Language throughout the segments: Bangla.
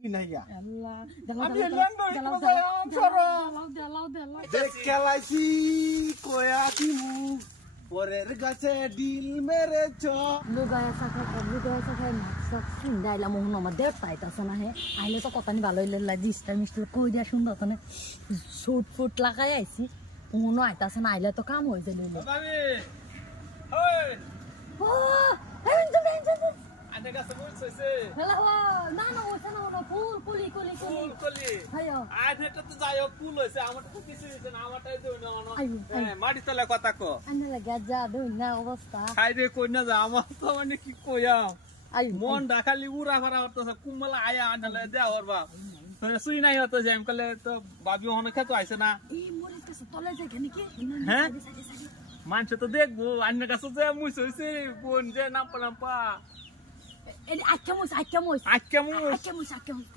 Inaya. Allah. Abi lendo itu saya soro. Dekalaisi koya timu. Pore regase dil mere cho. Lugaya sakha sak sindai la mohno ma der taita sana he. Aile to kota ni balo ile register mister koi dia sundar tane. Suit foot lagai aisi. Mohno aita sana aile to kam hoye jele. Babi. Oi. Oh, hey, Anda ka sabur soise. Hello, nano sana no ফুল কলি ফুল কলি hayo আধেটা তো যায়ও ফুল হইছে আমারটা তো কিছু হইছে না আমারটাই দেও না হ্যাঁ মাটি তলে কথা কো anala gaja do na অবস্থা খাই রে কই না যা আমার তো মানে কি কইয়া আই মন ঢাকালি উড়া ভরা হতো কুমলা আয়া আনলে দেয়া হরবা সুই নাই হতো যে আমি কলে তো বাবি ওখানে খেতো আইছে না এই মরিস কাছে তলে যায় কেন কি হ্যাঁ মানুষ তো দেখবো আন্না কাছে যে মুইস হইছে কোন যে নাম্পা এই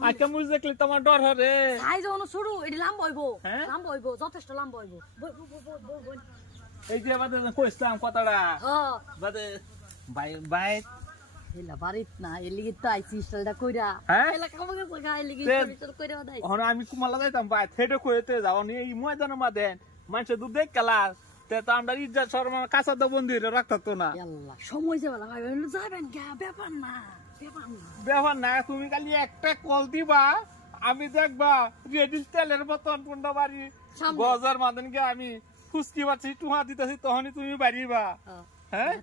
আচ্ছা মুস দেখলে তোমার ডর হরে সাইজ অনু শুরু এডি লাম্বা হইবো যথেষ্ট লাম্বা হইবো এই যে বাদে কইছলাম কথাটা হ্যাঁ বাদে বাই এলা বাড়িত না এলিগি তো আইছি স্টাইলটা কইরা এলা কামকে কইরা এলিগি স্টাইল কইরা দাই হন আমি কুমালা যাইতাম ভাই থেডে কইতে যাও নি এই ময়দানের মধ্যে মানুষ দুধ দেখ কেলা তে তো আমরা ইজ্জত শর্মা কাঁচা তো বন্ধু রাখতো না আল্লাহ সময় যাবে না যাবেন কে ব্যাপার না তুমি খালি একটা কল দিবা আমি দেখবা রেডি তেলের মতন পুন্ডা বাড়ি গজার মাদন গে আমি ফুসকি বাচ্চি টুহা দিতেছি তখনই তুমি বাড়িবা হ্যাঁ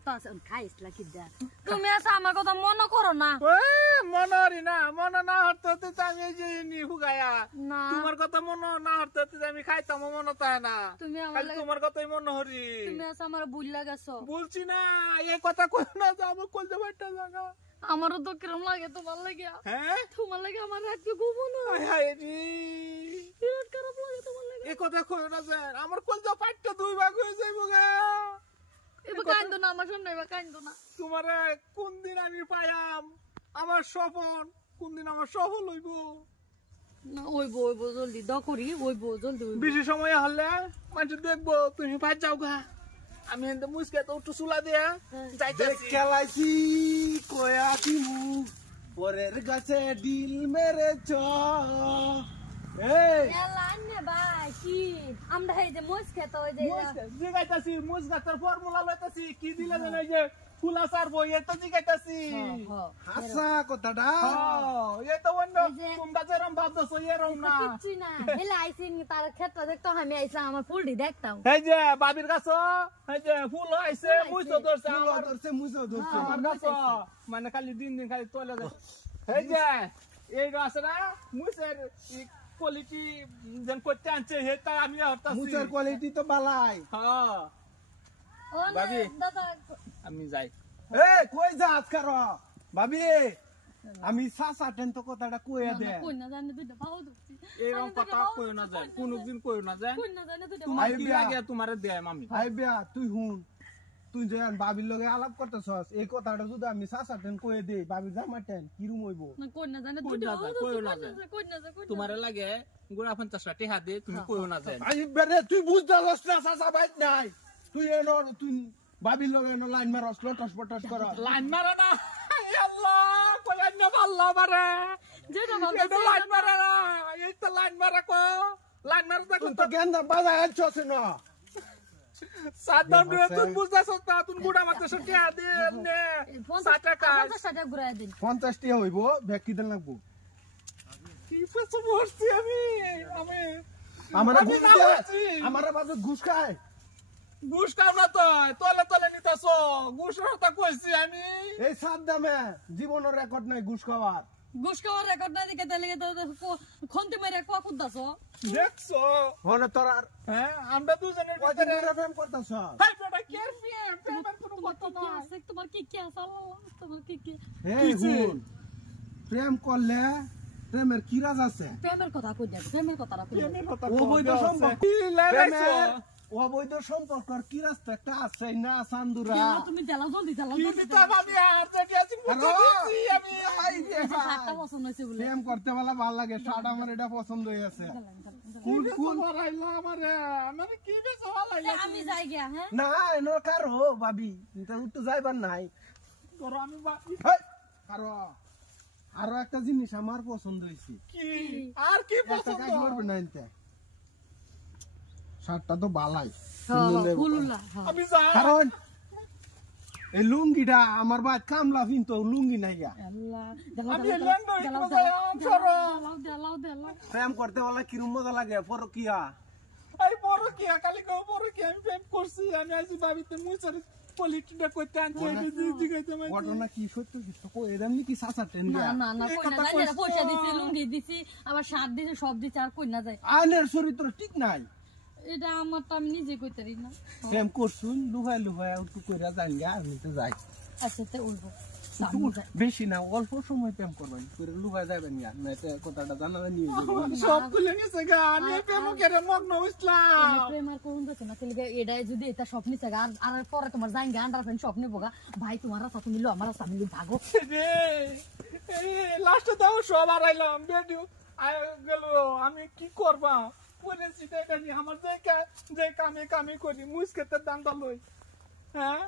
তুমি আসা আমার কথা মনে করো না মনরি না মন না হতে আমি এই যে হুগায়া তোমার কথা মন না হতে আমি খাইতাম মন তাই না তুমি তোমার কথাই মন হরি তুমি আসা আমার বুঝলা গেছো বলছি না এই কথা কই না আমার কলজা বাট্টা লাগা আমারও তো কিরম লাগে তোমার লাগে হ্যাঁ তোমার লাগে আমার রাতে ঘুমো না হায় রে বিরাট খারাপ লাগে তোমার লাগে এই কথা কই না স্যার আমার কলজা পাট্টা দুই ভাগ হয়ে যাইবো গা এবা কান্দো না আমার সামনে এবা কান্দো না তোমারে কোন দিন আমি পাইয়াম আমার স্বপন কোন দিন আমার সফল হইব না ওইবো জলদি করি ওইবো জলদি বেশি সময় হলে মানুষ দেখবো তুমি ভাত যাও গা আমি এনতে মুসকে তো একটু চুলা দিয়া যাইতাছি Dekalaisi koya timu. Pore regase dil mere cho. Hey. এলা আন্নে ভাই কি আমরা এই যে মোজ খেতে ওই যে জিগাইতাছি মুস গাছের ফর্মুলা লইতাছি কি দিলে জানো এই যে ফুলা সারবো এই তো জিগাইতাছি Hasa kota da. এই তো অন্য তোমরা যেরকম ভাবতেছো এরকম না কিচ্ছু না এলা আইসিন তার ক্ষেত্রে দেখতো আমি আইসা আমার ফুলটি দেখতাম এই যে বাবির গাছ এই যে ফুল আইছে মুইতো ধরছে Mulo আমার dorse muzo dorse. আমার গাছ মানে খালি দিন খালি তোলে এই যে এই গাছ না মুসের কোয়ালিটি যেন করতে আনছে হেটা আমি হরতাছি Muser quality to balai. হ্যাঁ ও না বাবি। দাদা আমি যাই Hey, koi jaat karo. Babi. আমি সাসা টেন তো কথাটা কইয়া দে কই না জানে দুইটা পাও ধরছি এরকম কথা কইও না যায় কোনদিন কইও না যায় কই না জানে দুইটা তোমার কি লাগে তোমারে দেয় মামি ভাই বিয়া তুই হুন তুই যে বাবির লগে আলাপ করতেছস এই কথাটা যদি আমি সাসা টেন কইয়া দেই বাবির জামা টেন কিরম হইব না কই না জানে কই দুইটা না যায়, কইও না যায়। কই না যায় তোমারে লাগে গুড়া 50 টাকা দে তুমি কইও না যায় আই বেরে তুই বুঝতাছস না সাসা বাইত নাই তুই এনো তুই বাবির লগে এনো লাইন মারস লটস পটস কর লাইন মারা না আল্লাহ কই আন্য আল্লাহ মারে যেটা এটা লাইন মারা না এই তো লাইন মারা কো লাইন মারা দেখো তুই তো গেন্দা বাজায় আনছস না সাদম রে তুই বুঝছস না তুই গুড়া মারতে সকে দে নে 60 টাকা 50 টাকা ঘুরায় দিন 50 টিয়া হইব ব্যাগ কি দেন লাগবো কি ফেস বসছি আমি আমারে আমি ঘুষ না দে বলছি। আমারে বাবু ঘুষ খায় ঘুষ খাও না তো তলে নিতেছ ঘুষের কথা কইছি আমি এই সাত দামে জীবনের রেকর্ড নাই ঘুষ খাওয়ার ঘুষ খাওয়ার রেকর্ড না দিকে তাহলে খন্তে মেরে কোয়া কুদাছো দেখছো হনে তোর আর হ্যাঁ আমরা দুজনের কয়দিন ভিতরে ধরে প্রেম করতেছ হাই বেটা কেয়ার ফিয়ার প্রেমের কোনো কথা কি নাই আছে তোমার কি আছে আল্লাহ তোমার কি এই হুন প্রেম করলে প্রেমের কি রাজ আছে প্রেমের কথা কই দেব প্রেমের কথাটা কই প্রেমের কথা অবৈধ সম্পর্ক কি লাগাইছো প্রেমের অবৈধ সম্পর্কর কি রাস্তা একটা আছে না চান্দুরা তুমি জ্বালা জলদি কি দিতাম আমি আর যেটি আছি বুঝছি আমি আই রে ভাই। সাতটা পছন্দ হইছে বলে প্রেম করতে বলা ভালো লাগে শার্ট আমার এটা পছন্দ হয়েছে কোন কোন মারাইলা আমারে মানে কি বেশ ভালো লাগে আমি যাই গিয়া হ্যাঁ না এনো কারো ভাবি এটা উঠতে যাইবার নাই তোর আমি হেই, কারো আরো একটা জিনিস আমার পছন্দ হয়েছে কি আর কি পছন্দ করবে না এনতে শার্টটা তো বালাই ফুলুলা আমি যা কারণ এই লুঙ্গিটা আমার বাদ কামলা কিন্তু লুঙ্গি নাই গা আল্লাহ আমি লন্ডন ইকো যাই আমছরো দেলাও প্রেম করতে বলা কিরম মজা লাগে পরকিয়া এই বড় কি কালি কো বড় কি আমি প্রেম করছি আমি আইছি ভাবিতে মুইছারি পলিটিটা কইতে আনতে জিগাইতে মাই ঘটনা কি সত্য কিছু কো এরমনি কি সাসা ট্রেন না গা না না কই না যায় না পয়সা দিছি লুঙ্গি দিছি আবার শার্ট দিছি সব দিছি আর কই না যায় আইনের চরিত্র ঠিক নাই এটা আমার তো আমি নিজে কইতারি না প্রেম করছুন লুহাই লুহাই একটু কইরা যাই গা আমি তো যাই আচ্ছা তে উঠবো বেশি না অল্প সময় প্রেম করবেন করে লুহাই যাবেন গা না এটা কথাটা জানা নিয়ে সব খুলে নিছে গা আমি প্রেম করে মগ্ন হইছিলাম প্রেম আর করুন তো না তাহলে এটা যদি এটা স্বপ্ন চাই আর পরে তোমার যাই গা আন্ডার ফ্রেন্ড স্বপ্নে বোগা ভাই তোমার সাথে মিলো আমার সাথে মিলো ভাগো রে এই লাস্টে দাও সব আড়াইলাম বেডিও গেল আমি কি করবা পরিস্থিতি এটা আমার যে কামে করি মুসকেতে দান্দা লই হ্যাঁ